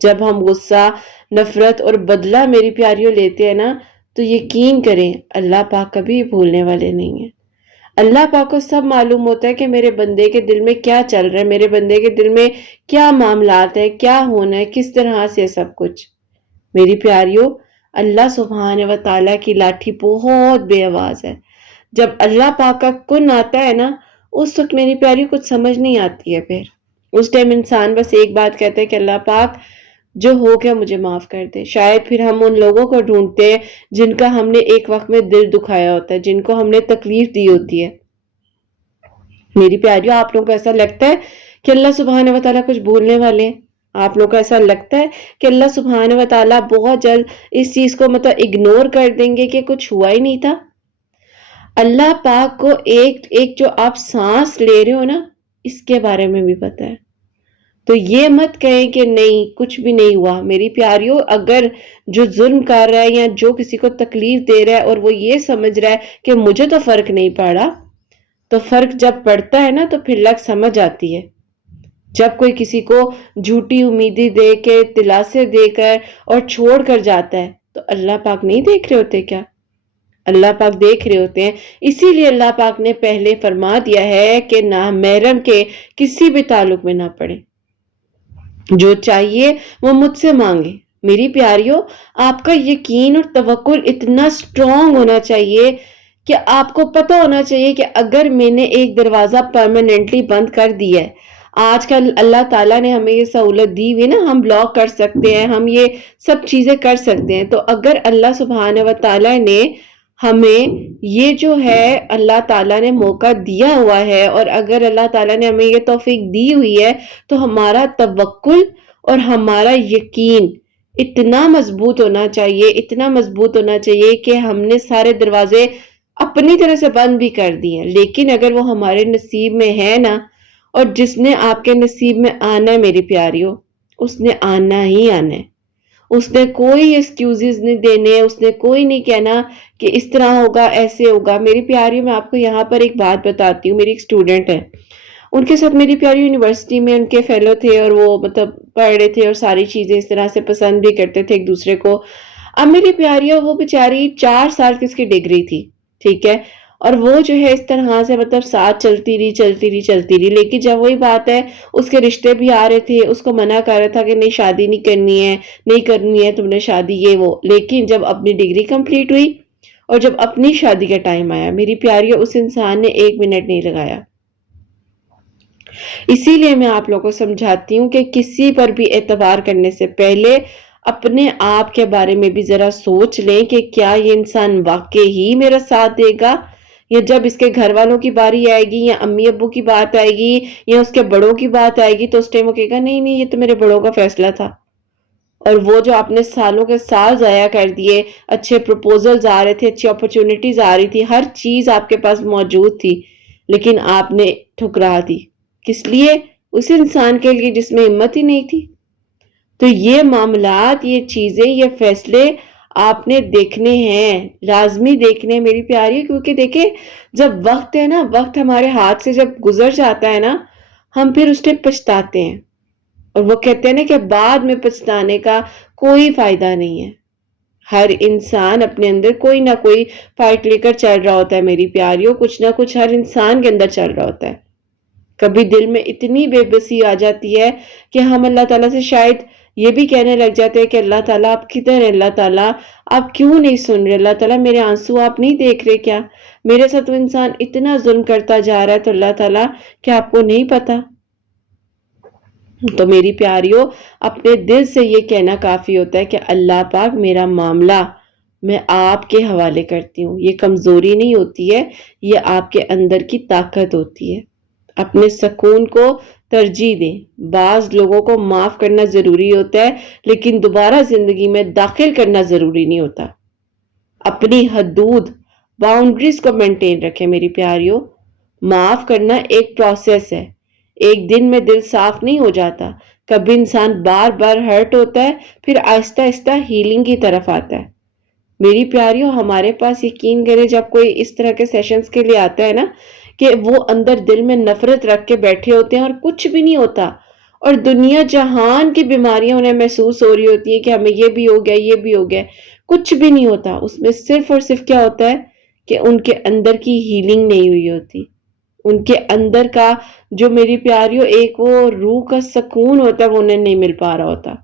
جب ہم غصہ، نفرت اور بدلہ میری پیاریوں لیتے ہیں نا، تو یقین کریں اللہ پاک کبھی بھولنے والے نہیں ہیں۔ اللہ پاک کو سب معلوم ہوتا ہے کہ میرے بندے کے دل میں کیا چل رہا ہے، میرے بندے کے دل میں کیا معاملات ہے، کیا ہونا ہے، کس طرح سے سب کچھ۔ میری پیاریوں، اللہ سبحانہ و تعالیٰ کی لاٹھی بہت بے آواز ہے۔ جب اللہ پاک کا کن آتا ہے نا، اس وقت میری پیاری کچھ سمجھ نہیں آتی ہے۔ پھر اس ٹائم انسان بس ایک بات کہتا ہے کہ اللہ پاک جو ہو گیا مجھے معاف کر دے۔ شاید پھر ہم ان لوگوں کو ڈھونڈتے ہیں جن کا ہم نے ایک وقت میں دل دکھایا ہوتا ہے، جن کو ہم نے تکلیف دی ہوتی ہے۔ میری پیاریوں، آپ لوگوں کو ایسا لگتا ہے کہ اللہ سبحانہ و تعالیٰ کچھ بھولنے والے ہیں؟ آپ لوگوں کو ایسا لگتا ہے کہ اللہ سبحانہ و تعالیٰ بہت جلد اس چیز کو اگنور کر دیں گے کہ کچھ ہوا ہی نہیں تھا؟ اللہ پاک کو ایک ایک جو آپ سانس لے رہے ہو نا، اس کے بارے میں بھی پتا ہے۔ تو یہ مت کہیں کہ نہیں کچھ بھی نہیں ہوا۔ میری پیاریوں، اگر جو ظلم کر رہا ہے یا جو کسی کو تکلیف دے رہا ہے اور وہ یہ سمجھ رہا ہے کہ مجھے تو فرق نہیں پڑا، تو فرق جب پڑتا ہے نا تو پھر لگ سمجھ آتی ہے۔ جب کوئی کسی کو جھوٹی امیدیں دے کے، دلاسے دے کر اور چھوڑ کر جاتا ہے، تو اللہ پاک نہیں دیکھ رہے ہوتے کیا؟ اللہ پاک دیکھ رہے ہوتے ہیں۔ اسی لیے اللہ پاک نے پہلے فرما دیا ہے کہ نامحرم کے کسی بھی تعلق میں نہ پڑے، جو چاہیے وہ مجھ سے مانگے۔ میری پیاریوں، آپ کا یقین اور توکل اتنا سٹرونگ ہونا چاہیے کہ آپ کو پتہ ہونا چاہیے کہ اگر میں نے ایک دروازہ پرماننٹلی بند کر دیا ہے، آج کل اللہ تعالیٰ نے ہمیں یہ سہولت دی ہوئی نا، ہم بلاک کر سکتے ہیں، ہم یہ سب چیزیں کر سکتے ہیں۔ تو اگر اللہ سبحانہ و تعالیٰ نے ہمیں یہ جو ہے اللہ تعالیٰ نے موقع دیا ہوا ہے، اور اگر اللہ تعالیٰ نے ہمیں یہ توفیق دی ہوئی ہے، تو ہمارا توکل اور ہمارا یقین اتنا مضبوط ہونا چاہیے، اتنا مضبوط ہونا چاہیے کہ ہم نے سارے دروازے اپنی طرح سے بند بھی کر دیے ہیں، لیکن اگر وہ ہمارے نصیب میں ہے نا، اور جس نے آپ کے نصیب میں آنا ہے میری پیاریوں، اس نے آنا ہی آنا ہے۔ اس نے کوئی ایکسکیوزز نہیں دینے، اس نے کوئی نہیں کہنا کہ اس طرح ہوگا، ایسے ہوگا۔ میری پیاریوں، میں آپ کو یہاں پر ایک بات بتاتی ہوں۔ میری ایک اسٹوڈنٹ ہے، ان کے ساتھ میری پیاری یونیورسٹی میں ان کے فیلو تھے، اور وہ پڑھ رہے تھے اور ساری چیزیں اس طرح سے پسند بھی کرتے تھے ایک دوسرے کو۔ اب میری پیاریوں، وہ بیچاری 4 سال کی اس کی ڈگری تھی، ٹھیک ہے، اور وہ جو ہے اس طرح سے ساتھ چلتی رہی، لیکن جب وہی بات ہے، اس کے رشتے بھی آ رہے تھے، اس کو منع کر رہا تھا کہ نہیں شادی نہیں کرنی ہے تم نے شادی، یہ وہ۔ لیکن جب اپنی ڈگری کمپلیٹ ہوئی اور جب اپنی شادی کا ٹائم آیا، میری پیاریوں، اس انسان نے 1 منٹ نہیں لگایا۔ اسی لیے میں آپ لوگوں کو سمجھاتی ہوں کہ کسی پر بھی اعتبار کرنے سے پہلے اپنے آپ کے بارے میں بھی ذرا سوچ لیں کہ کیا یہ انسان واقعی ہی میرا ساتھ دے گا، یا جب اس کے گھر والوں کی باری آئے گی یا امی ابو کی بات آئے گی یا اس کے بڑوں کی بات آئے گی، تو اس ٹائم وہ کہے گا نہیں یہ تو میرے بڑوں کا فیصلہ تھا۔ اور وہ جو آپ نے سالوں کے سال ضائع کر دیے، اچھے پروپوزلز آ رہے تھے، اچھی اپرچونٹیز آ رہی تھی، ہر چیز آپ کے پاس موجود تھی، لیکن آپ نے ٹھکرا دی۔ کس لیے؟ اس انسان کے لیے جس میں ہمت ہی نہیں تھی۔ تو یہ معاملات، یہ چیزیں، یہ فیصلے آپ نے دیکھنے ہیں، لازمی دیکھنے ہیں میری پیاری، کیونکہ دیکھیں جب وقت ہے نا، وقت ہمارے ہاتھ سے جب گزر جاتا ہے نا، ہم پھر اس ٹائم پچھتاتے ہیں، اور وہ کہتے ہیں نا کہ بعد میں پچھتانے کا کوئی فائدہ نہیں ہے۔ ہر انسان اپنے اندر کوئی نہ کوئی فائٹ لے کر چل رہا ہوتا ہے میری پیاریوں، کچھ نہ کچھ ہر انسان کے اندر چل رہا ہوتا ہے۔ کبھی دل میں اتنی بے بسی آ جاتی ہے کہ ہم اللہ تعالیٰ سے شاید یہ بھی کہنے لگ جاتے ہیں کہ اللہ تعالیٰ آپ کدھر ہیں، اللہ تعالیٰ آپ کیوں نہیں سن رہے، اللہ تعالیٰ میرے آنسو آپ نہیں دیکھ رہے کیا، میرے ساتھ وہ انسان اتنا ظلم کرتا جا رہا ہے، تو اللہ تعالیٰ کیا آپ کو نہیں پتا؟ تو میری پیاریوں، اپنے دل سے یہ کہنا کافی ہوتا ہے کہ اللہ پاک میرا معاملہ میں آپ کے حوالے کرتی ہوں۔ یہ کمزوری نہیں ہوتی ہے، یہ آپ کے اندر کی طاقت ہوتی ہے۔ اپنے سکون کو ترجیح دیں۔ بعض لوگوں کو معاف کرنا ضروری ہوتا ہے، لیکن دوبارہ زندگی میں داخل کرنا ضروری نہیں ہوتا۔ اپنی حدود، باؤنڈریز کو مینٹین رکھیں میری پیاریوں۔ معاف کرنا ایک پروسیس ہے، ایک دن میں دل صاف نہیں ہو جاتا، کبھی انسان بار بار ہرٹ ہوتا ہے، پھر آہستہ آہستہ ہیلنگ کی طرف آتا ہے۔ میری پیاریوں، ہمارے پاس یقین کرے جب کوئی اس طرح کے سیشنز کے لیے آتا ہے نا، کہ وہ اندر دل میں نفرت رکھ کے بیٹھے ہوتے ہیں اور کچھ بھی نہیں ہوتا، اور دنیا جہان کی بیماریاں انہیں محسوس ہو رہی ہوتی ہیں کہ ہمیں یہ بھی ہو گیا، یہ بھی ہو گیا. کچھ بھی نہیں ہوتا اس میں. صرف اور صرف کیا ہوتا ہے کہ ان کے اندر کی ہیلنگ نہیں ہوئی ہوتی. ان کے اندر کا جو میری پیاریوں ایک وہ روح کا سکون ہوتا ہے وہ انہیں نہیں مل پا رہا ہوتا.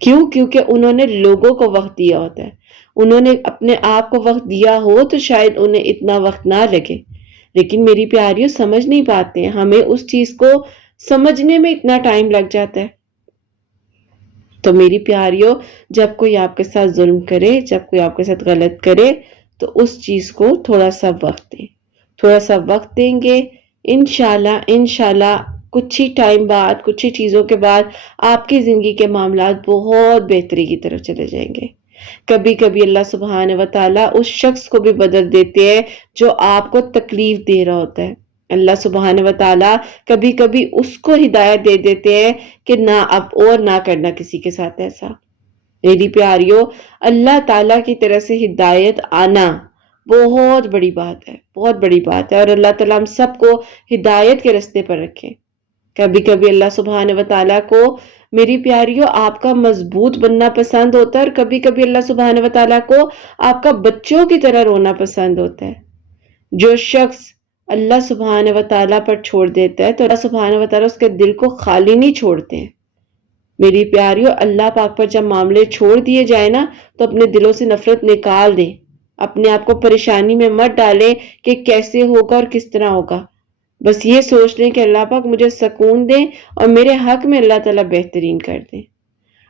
کیوں؟ کیونکہ انہوں نے لوگوں کو وقت دیا ہوتا ہے. انہوں نے اپنے آپ کو وقت دیا ہو تو شاید انہیں اتنا وقت نہ لگے. لیکن میری پیاریوں سمجھ نہیں پاتے ہیں. ہمیں اس چیز کو سمجھنے میں اتنا ٹائم لگ جاتا ہے. تو میری پیاریوں جب کوئی آپ کے ساتھ ظلم کرے، جب کوئی آپ کے ساتھ غلط کرے تو اس چیز کو تھوڑا سا وقت دیں. تھوڑا سا وقت دیں گے انشاءاللہ کچھ ہی ٹائم بعد، کچھ ہی چیزوں کے بعد آپ کی زندگی کے معاملات بہت بہتری کی طرف چلے جائیں گے. کبھی کبھی اللہ سبحانہ و تعالیٰ اس شخص کو بھی بدل دیتے ہیں جو آپ کو تکلیف دے رہا ہوتا ہے. اللہ سبحانہ و تعالیٰ کبھی کبھی اس کو ہدایت دے دیتے ہیں کہ نہ اب اور نہ کرنا کسی کے ساتھ ایسا. میری پیاریوں اللہ تعالیٰ کی طرف سے ہدایت آنا بہت بڑی بات ہے، بہت بڑی بات ہے. اور اللہ تعالیٰ ہم سب کو ہدایت کے راستے پر رکھے. کبھی کبھی اللہ سبحانہ و تعالیٰ کو میری پیاریوں آپ کا مضبوط بننا پسند ہوتا ہے، اور کبھی کبھی اللہ سبحانہ و تعالیٰ کو آپ کا بچوں کی طرح رونا پسند ہوتا ہے. جو شخص اللہ سبحانہ و تعالیٰ پر چھوڑ دیتا ہے تو اللہ سبحانہ و تعالیٰ اس کے دل کو خالی نہیں چھوڑتے ہیں. میری پیاریوں اللہ پاک پر جب معاملے چھوڑ دیے جائے نا تو اپنے دلوں سے نفرت نکال دیں. اپنے آپ کو پریشانی میں مت ڈالیں کہ کیسے ہوگا اور کس طرح ہوگا. بس یہ سوچ لیں کہ اللہ پاک مجھے سکون دیں اور میرے حق میں اللہ تعالیٰ بہترین کر دیں.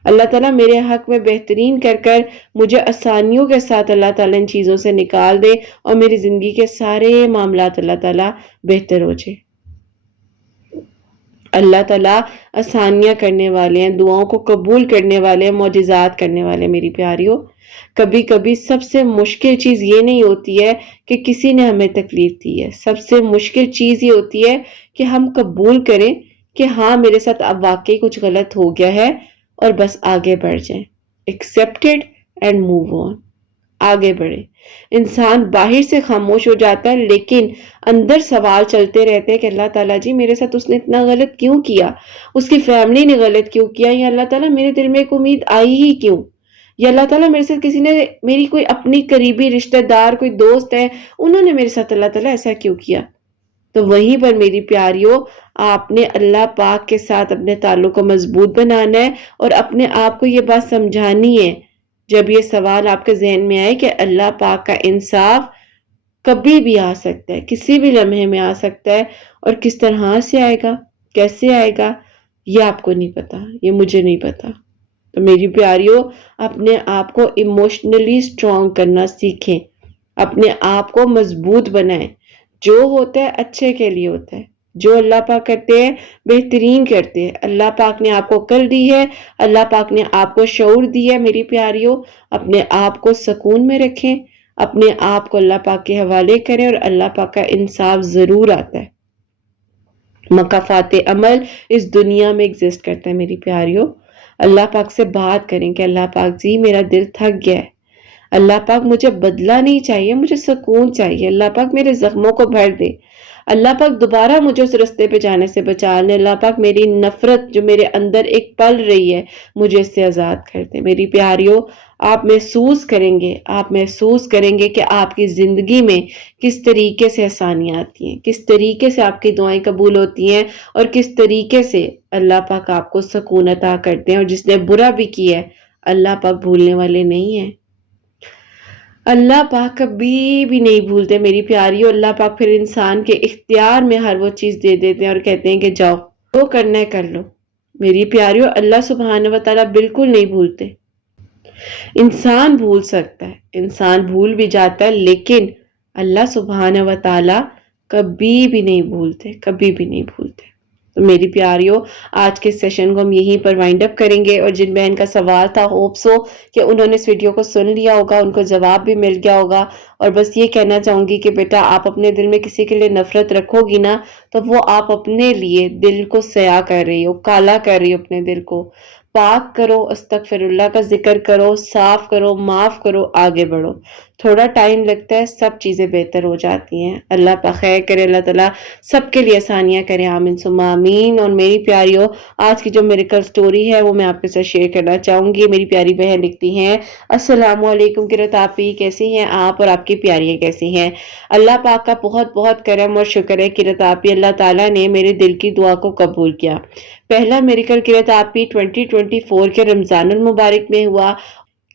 اللہ تعالیٰ میرے حق میں بہترین کر کر مجھے آسانیوں کے ساتھ اللہ تعالیٰ ان چیزوں سے نکال دے اور میری زندگی کے سارے معاملات اللہ تعالیٰ بہتر ہو جائے. اللہ تعالیٰ آسانیاں کرنے والے ہیں، دعاؤں کو قبول کرنے والے ہیں، معجزات کرنے والے ہیں. میری پیاریوں کبھی کبھی سب سے مشکل چیز یہ نہیں ہوتی ہے کہ کسی نے ہمیں تکلیف دی ہے. سب سے مشکل چیز یہ ہوتی ہے کہ ہم قبول کریں کہ ہاں میرے ساتھ اب واقعی کچھ غلط ہو گیا ہے اور بس آگے بڑھ جائیں. Accepted and move on. آگے بڑھے. انسان باہر سے خاموش ہو جاتا ہے لیکن اندر سوال چلتے رہتے ہیں کہ اللہ تعالیٰ جی میرے ساتھ اس نے اتنا غلط کیوں کیا، اس کی فیملی نے غلط کیوں کیا، یا اللہ تعالیٰ میرے دل میں ایک امید آئی ہی کیوں، یا اللہ تعالیٰ میرے ساتھ کسی نے، میری کوئی اپنی قریبی رشتہ دار کوئی دوست ہے انہوں نے میرے ساتھ اللہ تعالیٰ ایسا کیوں کیا. تو وہیں پر میری پیاریوں آپ نے اللہ پاک کے ساتھ اپنے تعلق کو مضبوط بنانا ہے اور اپنے آپ کو یہ بات سمجھانی ہے جب یہ سوال آپ کے ذہن میں آئے کہ اللہ پاک کا انصاف کبھی بھی آ سکتا ہے، کسی بھی لمحے میں آ سکتا ہے، اور کس طرح سے آئے گا، کیسے آئے گا یہ آپ کو نہیں پتا، یہ مجھے نہیں پتا. تو میری پیاریوں اپنے آپ کو ایموشنلی سٹرونگ کرنا سیکھیں، اپنے آپ کو مضبوط بنائیں. جو ہوتا ہے اچھے کے لیے ہوتا ہے، جو اللہ پاک کرتے ہیں بہترین کرتے ہیں. اللہ پاک نے آپ کو عقل دی ہے، اللہ پاک نے آپ کو شعور دی ہے. میری پیاریوں اپنے آپ کو سکون میں رکھیں، اپنے آپ کو اللہ پاک کے حوالے کریں اور اللہ پاک کا انصاف ضرور آتا ہے. مکافات عمل اس دنیا میں ایگزسٹ کرتا ہے. میری پیاریوں اللہ پاک سے بات کریں کہ اللہ پاک جی میرا دل تھک گیا ہے، اللہ پاک مجھے بدلہ نہیں چاہیے، مجھے سکون چاہیے. اللہ پاک میرے زخموں کو بھر دے. اللہ پاک دوبارہ مجھے اس رستے پہ جانے سے بچا لے. اللہ پاک میری نفرت جو میرے اندر ایک پل رہی ہے مجھے اس سے آزاد کر دے. میری پیاریوں آپ محسوس کریں گے کہ آپ کی زندگی میں کس طریقے سے آسانیاں آتی ہیں، کس طریقے سے آپ کی دعائیں قبول ہوتی ہیں اور کس طریقے سے اللہ پاک آپ کو سکون عطا کرتے ہیں. اور جس نے برا بھی کیا ہے اللہ پاک بھولنے والے نہیں ہیں. اللہ پاک کبھی بھی نہیں بھولتے. میری پیاریوں اللہ پاک پھر انسان کے اختیار میں ہر وہ چیز دے دیتے ہیں اور کہتے ہیں کہ جاؤ جو کرنا ہے کر لو. میری پیاریوں اللہ سبحانہ و تعالیٰ بالکل نہیں بھولتے. انسان بھول سکتا ہے، انسان بھول بھی جاتا ہے، لیکن اللہ سبحانہ و تعالیٰ کبھی بھی نہیں بھولتے، کبھی بھی نہیں بھولتے. تو میری پیاریوں آج کے سیشن کو ہم یہیں پر وائنڈ اپ کریں گے. اور جن بہن کا سوال تھا ہوپ سو کہ انہوں نے اس ویڈیو کو سن لیا ہوگا، ان کو جواب بھی مل گیا ہوگا. اور بس یہ کہنا چاہوں گی کہ بیٹا آپ اپنے دل میں کسی کے لیے نفرت رکھو گی نا تو وہ آپ اپنے لیے دل کو سیاہ کر رہی ہو، کالا کر رہی ہو. اپنے دل کو پاک کرو، استغفر اللہ کا ذکر کرو، صاف کرو، معاف کرو، آگے بڑھو. تھوڑا ٹائم لگتا ہے، سب چیزیں بہتر ہو جاتی ہیں۔ اللہ پاک خیر کرے، اللہ تعالیٰ سب کے لیے آسانیاں کرے، آمین ثم آمین۔ اور میری پیاریوں، آج کی جو میریکل سٹوری ہے وہ میں آپ کے ساتھ شیئر کرنا چاہوں گی۔ میری پیاری بہن لکھتی ہیں، السلام علیکم قرۃ آپی، کیسی ہیں آپ اور آپ کی پیاریاں کیسی ہیں؟ اللہ پاک کا بہت بہت کرم اور شکر ہے قرۃ آپی، اللہ تعالیٰ نے میرے دل کی دعا کو قبول کیا۔ پہلا میریکل قرۃ آپی 2024 کے رمضان المبارک میں ہوا۔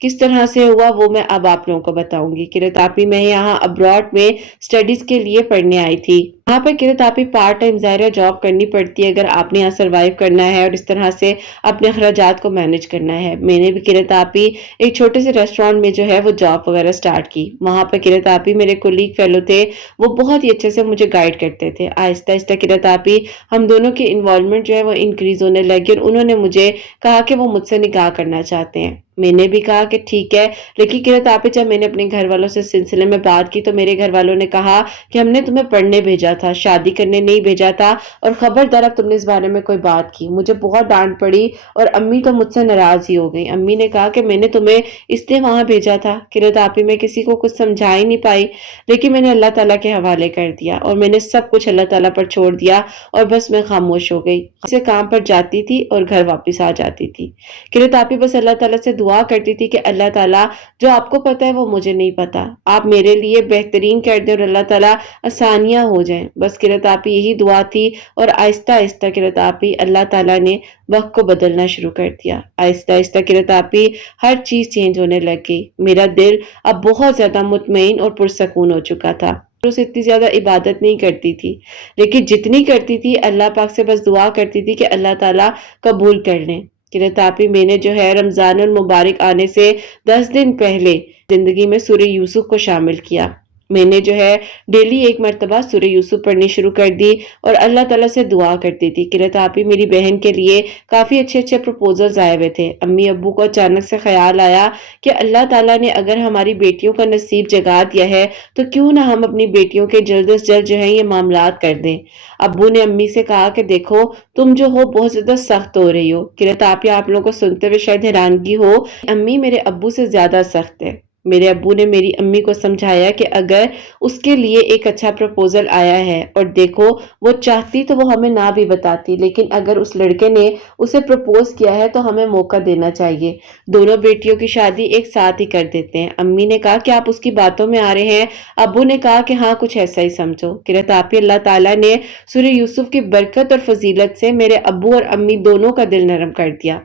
کس طرح سے ہوا وہ میں اب آپ لوگوں کو بتاؤں گی۔ قرۃ آپی، میں یہاں ابراڈ میں اسٹڈیز کے لیے پڑھنے آئی تھی۔ یہاں پہ قرۃ آپی پارٹ ٹائم ظاہر جاب کرنی پڑتی ہے اگر آپ نے یہاں سروائیو کرنا ہے اور اس طرح سے اپنے اخراجات کو مینج کرنا ہے۔ میں نے بھی قرۃ آپی ایک چھوٹے سے ریسٹورینٹ میں جو ہے وہ جاب وغیرہ سٹارٹ کی۔ وہاں پہ قرۃ آپی میرے کولیگ فیلو تھے، وہ بہت ہی اچھے سے مجھے گائیڈ کرتے تھے۔ آہستہ آہستہ قرۃ آپی ہم دونوں کی انوالومنٹ جو ہے وہ انکریز ہونے لگی اور انہوں نے مجھے کہا کہ وہ مجھ سے نکاح کرنا چاہتے ہیں۔ میں نے بھی کہا کہ ٹھیک ہے، لیکن قرۃ آپی جب میں نے اپنے گھر والوں سے سلسلے میں بات کی تو میرے گھر والوں نے کہا کہ ہم نے تمہیں پڑھنے بھیجا تھا، شادی کرنے نہیں بھیجا تھا، اور خبردار اب تم نے اس بارے میں کوئی بات کی۔ مجھے بہت ڈانٹ پڑی اور امی تو مجھ سے ناراض ہی ہو گئی۔ امی نے کہا کہ میں نے تمہیں اس لیے وہاں بھیجا تھا۔ قرۃ آپی میں کسی کو کچھ سمجھا ہی نہیں پائی، لیکن میں نے اللہ تعالیٰ کے حوالے کر دیا اور میں نے سب کچھ اللہ تعالیٰ پر چھوڑ دیا اور بس میں خاموش ہو گئی۔ سے کام پر جاتی تھی اور گھر واپس آ جاتی تھی۔ قرۃ آپی بس اللہ تعالیٰ سے دعا کرتی تھی کہ اللہ تعالیٰ جو آپ کو پتا ہے وہ مجھے نہیں پتا، آپ میرے لیے بہترین کر دیں اور اللہ تعالیٰ آسانیاں ہو جائیں۔ بس قرۃ آپی یہی دعا تھی اور آہستہ آہستہ قرۃ آپی اللہ تعالیٰ نے وقت کو بدلنا شروع کر دیا۔ آہستہ آہستہ قرۃ آپی ہر چیز چینج ہونے لگ گئی۔ میرا دل اب بہت زیادہ مطمئن اور پرسکون ہو چکا تھا۔ اسے اتنی زیادہ عبادت نہیں کرتی تھی، لیکن جتنی کرتی تھی اللہ پاک سے بس دعا کرتی تھی کہ اللہ تعالیٰ قبول کر لیں۔ قرۃ آپی میں نے جو ہے رمضان المبارک آنے سے 10 دن پہلے زندگی میں سورہ یوسف کو شامل کیا۔ میں نے جو ہے ڈیلی ایک مرتبہ سورہ یوسف پڑھنی شروع کر دی اور اللہ تعالیٰ سے دعا کرتی تھی۔ قرۃ آپی میری بہن کے لیے کافی اچھے اچھے پروپوزلز آئے ہوئے تھے۔ امی ابو کو اچانک سے خیال آیا کہ اللہ تعالیٰ نے اگر ہماری بیٹیوں کا نصیب جگا دیا ہے تو کیوں نہ ہم اپنی بیٹیوں کے جلد از جلد جو ہے یہ معاملات کر دیں۔ ابو نے امی سے کہا کہ دیکھو تم جو ہو بہت زیادہ سخت ہو رہی ہو۔ قرۃ آپی آپ لوگوں کو سنتے ہوئے شاید حیرانگی ہو، امی میرے ابو سے زیادہ سخت ہے۔ میرے ابو نے میری امی کو سمجھایا کہ اگر اس کے لیے ایک اچھا پروپوزل آیا ہے اور دیکھو وہ چاہتی تو وہ ہمیں نہ بھی بتاتی، لیکن اگر اس لڑکے نے اسے پروپوز کیا ہے تو ہمیں موقع دینا چاہیے، دونوں بیٹیوں کی شادی ایک ساتھ ہی کر دیتے ہیں۔ امی نے کہا کہ آپ اس کی باتوں میں آ رہے ہیں؟ ابو نے کہا کہ ہاں کچھ ایسا ہی سمجھو۔ قرۃ آپی اللہ تعالیٰ نے سورہ یوسف کی برکت اور فضیلت سے میرے ابو اور امی دونوں کا دل نرم کر دیا۔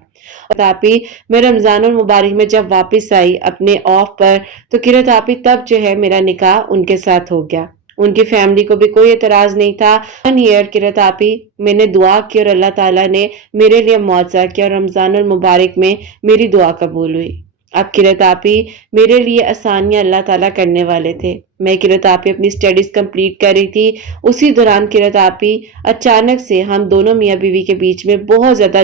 قرۃ آپی میں رمضان المبارک میں جب واپس آئی اپنے آف پر تو قرۃ آپی تب جو ہے میرا نکاح ان کے ساتھ ہو گیا۔ ان کی فیملی کو بھی کوئی اعتراض نہیں تھا۔ 1 ایئر قرۃ آپی میں نے دعا کی اور اللہ تعالیٰ نے میرے لیے معجزہ کیا اور رمضان المبارک میں میری دعا قبول ہوئی۔ اب قرۃ آپی میرے لیے آسانیاں اللہ تعالیٰ کرنے والے تھے۔ میں قرۃ آپی اپنی سٹڈیز کمپلیٹ کر رہی تھی، اسی دوران قرۃ آپی اچانک سے ہم دونوں میاں بیوی کے بیچ میں بہت زیادہ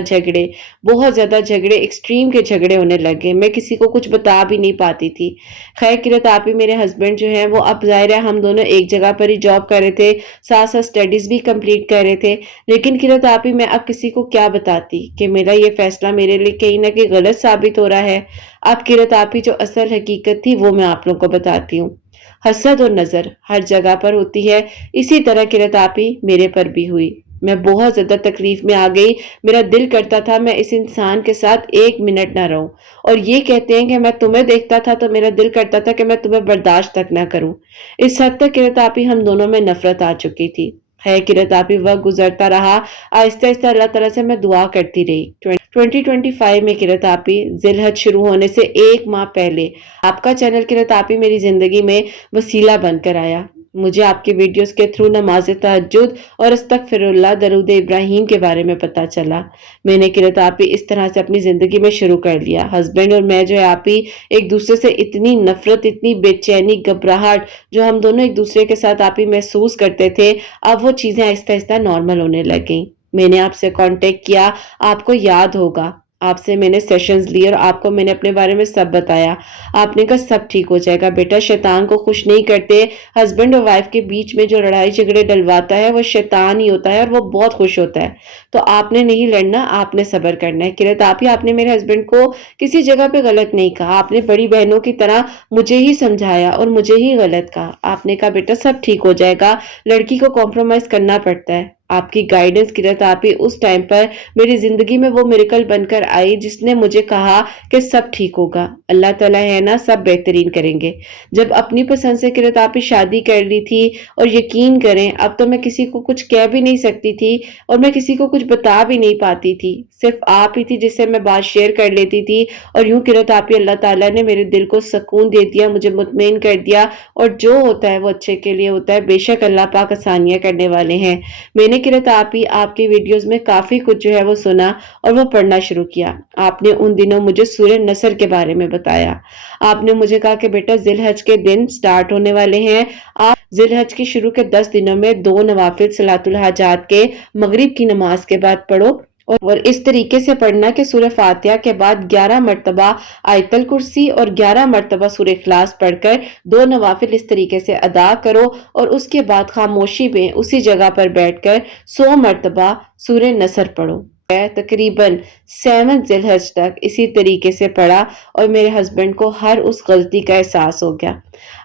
جھگڑے ایکسٹریم کے جھگڑے ہونے لگے۔ میں کسی کو کچھ بتا بھی نہیں پاتی تھی۔ خیر قرۃ آپی میرے ہسبینڈ جو ہیں وہ اب ظاہر ہے ہم دونوں ایک جگہ پر ہی جاب کر رہے تھے، ساتھ ساتھ سٹڈیز بھی کمپلیٹ کر رہے تھے، لیکن قرۃ آپی میں اب کسی کو کیا بتاتی کہ میرا یہ فیصلہ میرے لیے کہیں نہ کہیں غلط ثابت ہو رہا ہے۔ اب قرۃ آپی جو اصل حقیقت تھی وہ میں آپ لوگوں کو بتاتی ہوں۔ حسد اور نظر ہر جگہ پر ہوتی ہے، اسی طرح قرۃ آپی میرے پر بھی ہوئی۔ میں بہت زیادہ تکلیف میں آ گئی۔ میرا دل کرتا تھا میں اس انسان کے ساتھ 1 منٹ نہ رہوں، اور یہ کہتے ہیں کہ میں تمہیں دیکھتا تھا تو میرا دل کرتا تھا کہ میں تمہیں برداشت تک نہ کروں۔ اس حد تک قرۃ آپی ہم دونوں میں نفرت آ چکی تھی۔ ہے قرۃ آپی وقت گزرتا رہا، آہستہ آہستہ اللہ تعالیٰ سے میں دعا کرتی رہی۔ 2025 میں قرۃ آپی ذی الحج شروع ہونے سے 1 ماہ پہلے آپ کا چینل قرۃ آپی میری زندگی میں وسیلہ بن کر آیا۔ مجھے آپ کی ویڈیوز کے تھرو نماز تہجد اور استغفر اللہ، درود ابراہیم کے بارے میں پتا چلا۔ میں نے قرۃ آپی اس طرح سے اپنی زندگی میں شروع کر لیا۔ ہسبینڈ اور میں جو ہے آپی ایک دوسرے سے اتنی نفرت، اتنی بے چینی، گھبراہٹ جو ہم دونوں ایک دوسرے کے ساتھ آپی محسوس کرتے تھے، اب وہ چیزیں آہستہ آہستہ نارمل ہونے لگ گئیں۔ میں نے آپ سے کانٹیکٹ کیا، آپ کو یاد ہوگا آپ سے میں نے سیشنز لی اور آپ کو میں نے اپنے بارے میں سب بتایا. آپ نے کہا سب ٹھیک ہو جائے گا بیٹا، شیطان کو خوش نہیں کرتے. ہسبینڈ اور وائف کے بیچ میں جو لڑائی جھگڑے ڈلواتا ہے وہ شیطان ہی ہوتا ہے اور وہ بہت خوش ہوتا ہے. تو آپ نے نہیں لڑنا، آپ نے صبر کرنا ہے. قرت آپی، آپ نے میرے ہسبینڈ کو کسی جگہ پہ غلط نہیں کہا. آپ نے بڑی بہنوں کی طرح مجھے ہی سمجھایا اور مجھے ہی غلط کہا. آپ نے کہا بیٹا سب ٹھیک ہو جائے گا، لڑکی کو کمپرومائز کرنا پڑتا ہے. آپ کی گائیڈنس قرت آپی اس ٹائم پر میری زندگی میں وہ میریکل بن کر آئی جس نے مجھے کہا کہ سب ٹھیک ہوگا، اللہ تعالیٰ ہے نا سب بہترین کریں گے. جب اپنی پسند سے قرت آپی شادی کر لی تھی، اور یقین کریں اب تو میں کسی کو کچھ کہہ بھی نہیں سکتی تھی اور میں کسی کو کچھ بتا بھی نہیں پاتی تھی. صرف آپ ہی تھی جس سے میں بات شیئر کر لیتی تھی. اور یوں قرت آپی اللہ تعالیٰ نے میرے دل کو سکون دے دیا، مجھے مطمئن کر دیا. اور جو ہوتا ہے وہ اچھے کے لیے ہوتا ہے، بے شک اللہ پاک آسانیاں کرنے والے ہیں. میں نے قرت آپی آپ کی ویڈیوز میں کافی کچھ جو ہے وہ سنا اور وہ پڑھنا شروع کیا. آپ نے ان دنوں مجھے سورہ نصر کے بارے میں بتایا. آپ نے مجھے کہا کہ بیٹا ذی الحج کے دن سٹارٹ ہونے والے ہیں، آپ ذی الحج کے شروع کے 10 دنوں میں 2 نوافل صلاۃ الحاجات کے مغرب کی نماز کے بعد پڑھو، اور اس طریقے سے پڑھنا کہ سورہ فاتحہ کے بعد 11 مرتبہ آیت الکرسی اور 11 مرتبہ سورہ اخلاص پڑھ کر 2 نوافل اس طریقے سے ادا کرو، اور اس کے بعد خاموشی میں اسی جگہ پر بیٹھ کر 100 مرتبہ سورہ نصر پڑھو. تقریباً 7 ذی الحج تک اسی طریقے سے پڑھا اور میرے ہسبینڈ کو ہر اس غلطی کا احساس ہو گیا.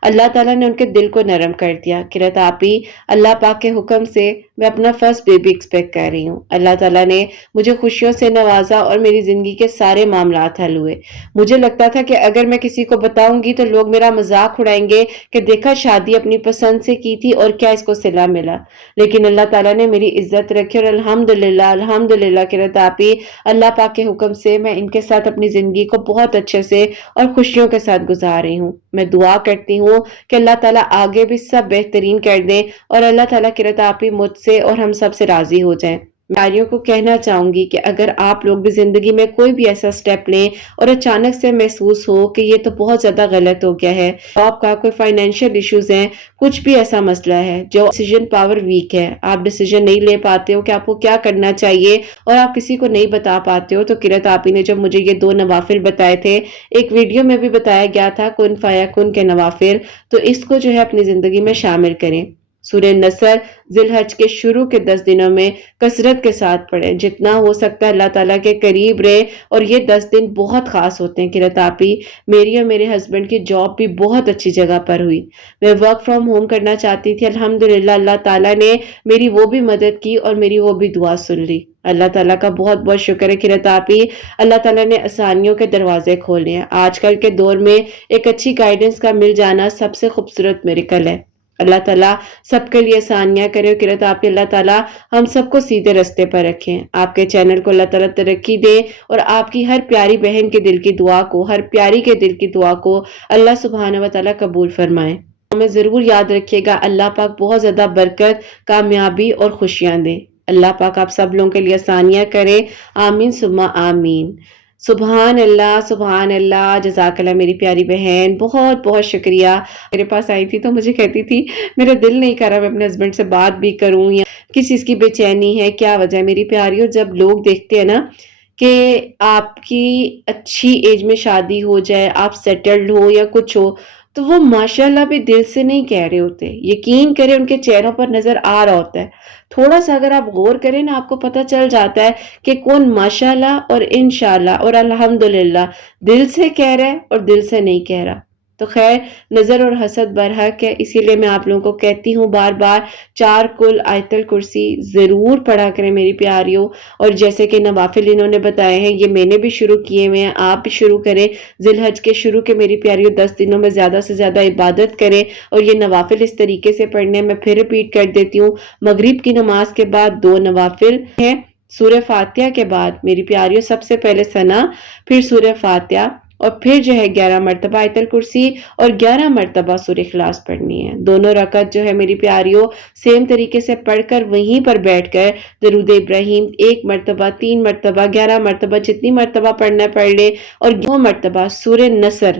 اللہ تعالیٰ نے ان کے دل کو نرم کر دیا. قرت آپی، اللہ پاک کے حکم سے میں اپنا فرسٹ بیبی ایکسپیکٹ کر رہی ہوں. اللہ تعالیٰ نے مجھے خوشیوں سے نوازا اور میری زندگی کے سارے معاملات حل ہوئے. مجھے لگتا تھا کہ اگر میں کسی کو بتاؤں گی تو لوگ میرا مذاق اڑائیں گے کہ دیکھا شادی اپنی پسند سے کی تھی اور کیا اس کو صلہ ملا. لیکن اللہ تعالیٰ نے میری عزت رکھی اور الحمدللہ قرت آپی، اللہ پاک کے حکم سے میں ان کے ساتھ اپنی زندگی کو بہت اچھے سے اور خوشیوں کے ساتھ گزار رہی ہوں. میں دعا کرتی ہوں کہ اللہ تعالیٰ آگے بھی سب بہترین کر دیں اور اللہ تعالیٰ قرت آپی مجھ سے اور ہم سب سے راضی ہو جائیں. پیاریوں کو کہنا چاہوں گی کہ اگر آپ لوگ بھی زندگی میں کوئی بھی ایسا سٹیپ لیں اور اچانک سے محسوس ہو کہ یہ تو بہت زیادہ غلط ہو گیا ہے، آپ کا کوئی فائنینشیل ایشوز ہیں، کچھ بھی ایسا مسئلہ ہے جو ڈیسیژن پاور ویک ہے، آپ ڈیسیژن نہیں لے پاتے ہو کہ آپ کو کیا کرنا چاہیے اور آپ کسی کو نہیں بتا پاتے ہو، تو قرت آپی نے جب مجھے یہ 2 نوافل بتائے تھے، ایک ویڈیو میں بھی بتایا گیا تھا کن فایا کن کے نوافل، تو اس کو جو ہے اپنی زندگی میں شامل کریں. سورہ نصر ذی الحج کے شروع کے 10 دنوں میں کثرت کے ساتھ پڑھیں، جتنا ہو سکتا ہے اللہ تعالیٰ کے قریب رہے. اور یہ 10 دن بہت خاص ہوتے ہیں. قرت آپی، میری اور میرے ہسبینڈ کی جاب بھی بہت اچھی جگہ پر ہوئی. میں ورک فرام ہوم کرنا چاہتی تھی، الحمدللہ اللہ تعالیٰ نے میری وہ بھی مدد کی اور میری وہ بھی دعا سن لی. اللہ تعالیٰ کا بہت بہت شکر ہے قرت آپی. اللہ تعالیٰ نے آسانیوں کے دروازے کھولے ہیں. آج کل کے دور میں ایک اچھی گائیڈنس کا مل جانا سب سے خوبصورت میریکل ہے. اللہ تعالیٰ سب کے لیے آسانیاں کرے. قرت آپی، اللہ تعالیٰ ہم سب کو سیدھے رستے پر رکھیں. آپ کے چینل کو اللہ تعالیٰ ترقی دے اور آپ کی ہر پیاری بہن کے دل کی دعا کو، ہر پیاری کے دل کی دعا کو اللہ سبحانہ و تعالیٰ قبول فرمائے. ہمیں ضرور یاد رکھیے گا، اللہ پاک بہت زیادہ برکت، کامیابی اور خوشیاں دے. اللہ پاک آپ سب لوگوں کے لیے آسانیاں کرے. آمین ثم آمین. سبحان اللہ. جزاک اللہ میری پیاری بہن، بہت بہت شکریہ. میرے پاس آئی تھی تو مجھے کہتی تھی میرا دل نہیں کر رہا میں اپنے ہسبینڈ سے بات بھی کروں، یا کس چیز کی بے چینی ہے، کیا وجہ ہے. میری پیاری، اور جب لوگ دیکھتے ہیں نا کہ آپ کی اچھی ایج میں شادی ہو جائے، آپ سیٹلڈ ہو یا کچھ ہو، تو وہ ماشاءاللہ بھی دل سے نہیں کہہ رہے ہوتے. یقین کریں ان کے چہروں پر نظر آ رہا ہوتا ہے. تھوڑا سا اگر آپ غور کریں نا، آپ کو پتہ چل جاتا ہے کہ کون ماشاءاللہ اور انشاءاللہ اور الحمدللہ دل سے کہہ رہا ہے اور دل سے نہیں کہہ رہا. تو خیر، نظر اور حسد برحق ہے، اسی لیے میں آپ لوگوں کو کہتی ہوں بار بار 4 کل آیت الکرسی ضرور پڑھا کریں میری پیاریوں. اور جیسے کہ نوافل انہوں نے بتائے ہیں، یہ میں نے بھی شروع کیے ہوئے ہیں، آپ بھی شروع کریں. ذی الحج کے شروع کے میری پیاریوں 10 دنوں میں زیادہ سے زیادہ عبادت کریں. اور یہ نوافل اس طریقے سے پڑھنے، میں پھر ریپیٹ کر دیتی ہوں، مغرب کی نماز کے بعد 2 نوافل ہیں. سورہ فاتحہ کے بعد میری پیاریوں سب سے پہلے ثنا، پھر سورہ فاتحہ، اور پھر جو ہے 11 مرتبہ آیت الکرسی اور 11 مرتبہ سورہ اخلاص پڑھنی ہے. دونوں رکعت جو ہے میری پیاریوں سیم طریقے سے پڑھ کر وہیں پر بیٹھ کر درود ابراہیم 1 مرتبہ، 3 مرتبہ، 11 مرتبہ، جتنی مرتبہ پڑھنا ہے پڑھ لے. اور 2 مرتبہ سورہ نصر،